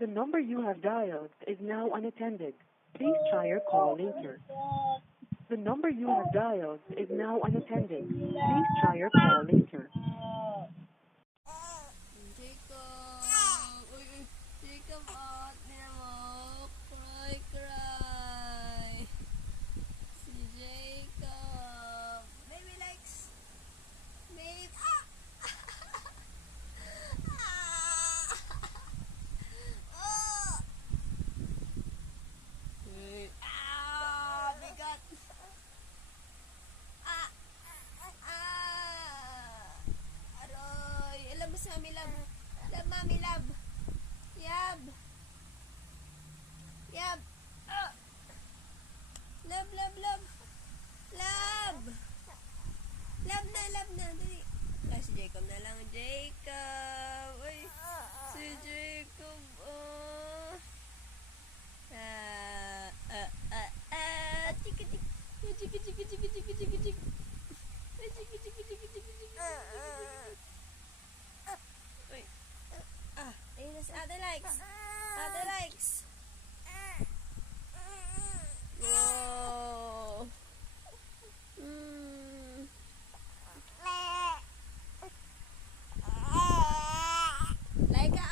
The number you have dialed is now unattended. Please try your call later. The number you have dialed is now unattended. Please try your call later. Jacob! Uy, uy. Jacob, tingnan mo. Cry, cry. Si Jacob. Baby likes. Babe. Oh! Uy. Bigat. Aroy. Alam mo sa amin, love. Love, mami, love. Yab. Yab. Love, love, love. Love. Love na, love na. Dali. Si Jacob na lang. Jacob. Uy. Si Jacob. Oh. Chika, chika. Chika, chika, chika, chika, chika, chika. Chika, chika, chika, chika, chika. Uy. Ayun na si Ate Likes. Ate Likes. Wow. Laika,